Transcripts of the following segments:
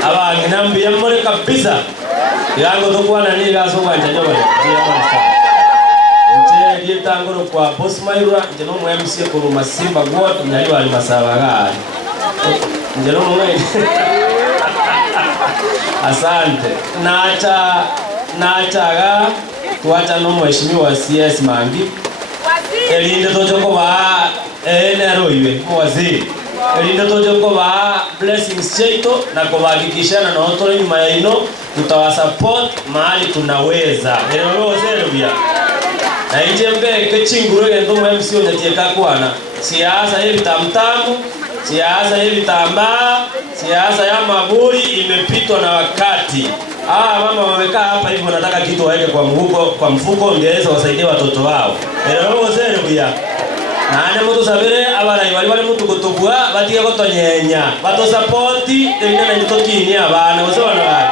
Abangi nambi yamore kabisa. Yango tokwana ni gaso kwanja nyobale. Nje yetangoro kwa Boss Mairwa nje no MC ko Masimba God nyali wali masabaga. Nje no mwe. Asante. Nachaga tuacha no mheshimiwa CS Mangi. Elinde tojoko ba enero iwe waziri. Elinde tojoko ba Blessings Cheito na kubahakikishana na watu nyuma ya ino tutawasupport mahali tunaweza. Leo zero bia. Na ijembe kechinguro ngendo MC onatieka kwana. Siasa hivi tamtamu, siasa hivi tambaa, siasa ya maburi imepitwa na wakati. Mama wamekaa hapa hivi wanataka kitu waeke kwa mfuko ndiweza wasaidie watoto wao. Leo zero bia. Nane mutu sabire abana bali mutu gutubwa batige gotonyenya bato support ende na ndotini abana bose bana bali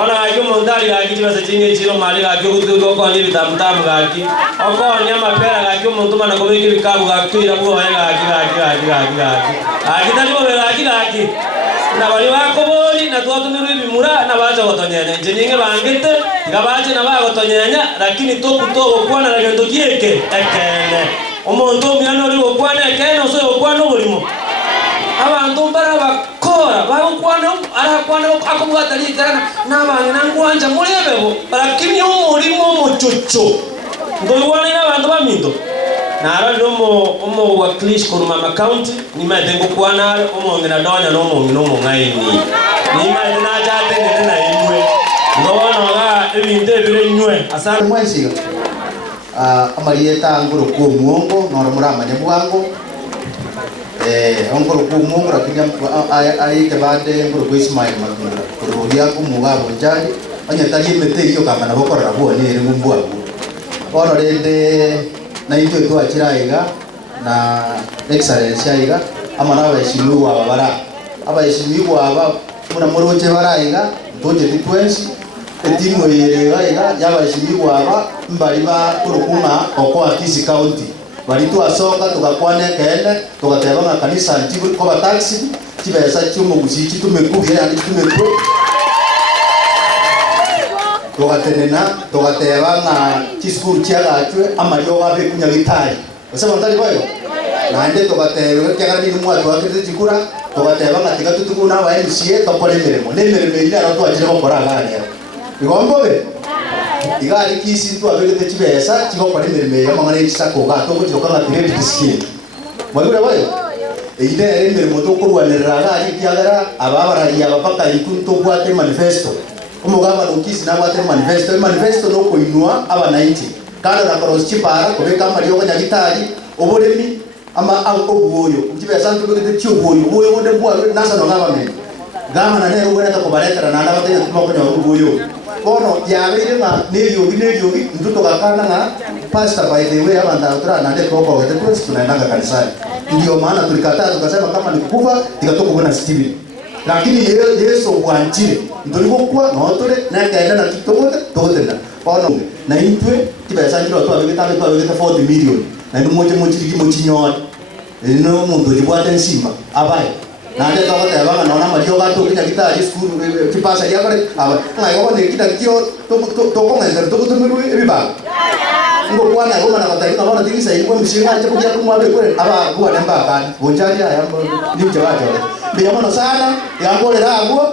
wana ajyo mondali gaki base cinge ciro mali gaki gutugo ko ni bitamutamu gaki oko nya mapera gaki muntu mana kobiki bikabu gaki irabu hoye gaki akitali bo gaki na bali bako boli na tuatu miru bimura na baje gotonyenya njeninge bangete gabaje na ba gotonyenya lakini tokutogo kwana na gendo kieke ekene omuntu myano liwo kwana ekene oso okwana obulimo abantu bara bakora bakwana arakwana akubwatali kana nabange nangwanja mulebebo lakini umulimo mucucu ndolwana n'abantu bamindo nara omo wa Klish ko Mama County ni madengo kwana omonge na donya no mo ngaini ni na jatende na imwe ndobona ga ebinde bire nywe asante mwensiga amarieta ngoro ko muongo noro muramanya bwango ngoro ko muongo rakija ai ke bade ngoro ko Ismail makura ko ya ko mugabo njari anyatari mete iyo kama na bokora bo ni ri mumbwa ono rende na itwe twachiraiga na excellence yaiga amana abashimiwa babara abashimiwa aba muna muroje baraiga ndoje titwensi etimu yerega yabashimiwa aba mbali ba kurukuma okwa Kisi County bali twasoka tukakwane kende tukateba na kanisa ntibu ko taxi kibesa cyumu gusiki tumekuye andi tumekwe tukateba na kiskuru cyagacwe amariyo gabe kunyagitari usaba ndari bayo nande tukateba cyagari ni mwatu wakete zikura tukateba ngatika tutukuna ba MCA tokolemeremo nemeremo ila ratu akire bakora ganya igombobe igari kisi tu abegete kibesa kigokora imirimo y'amangane y'isako gato kugira ngo credit scheme mwagura bayo ide imirimo to kurwanira gari kyagara ababarari abapaka ikunto kwate manifesto umugaba nokisi nabate manifesto no kuinua abanaiti kandi na cross chipara kubeka amariyo kanyagitari oboremi ama obuyo kibesa ntubegete cyubuyo ubuyo wonde bwa nasa no government gama na nero wena takobaretera na ndabate tumakonya ubuyo kono yabire na neryogi nduto gakana na pastor by the way abanda utra na ndeko kwa wote tunaenda kanisani ndio maana tulikataa tukasema kama ni kukufa tikatoka kuna Steven lakini Yesu bwanjire ndolibokwa notore na kaenda na kitogote togotenda kono na intwe tibesa njiro twabegeta 40 million na ndimoje mochirigi mochinyoa ino mundu jibwate nsimba abaye nande togote abanga nona mariyo gato kinya gitari school kipasa yakare aba ngayo ne kitakio tokongenda togotumiru ebiba ngo kwana goma na batari kabona tigisa ilikuwa mshinga acha kuja kumwabe kule aba kuwa namba kan bonjari aya ndi jawajo biyamano sana yangole rago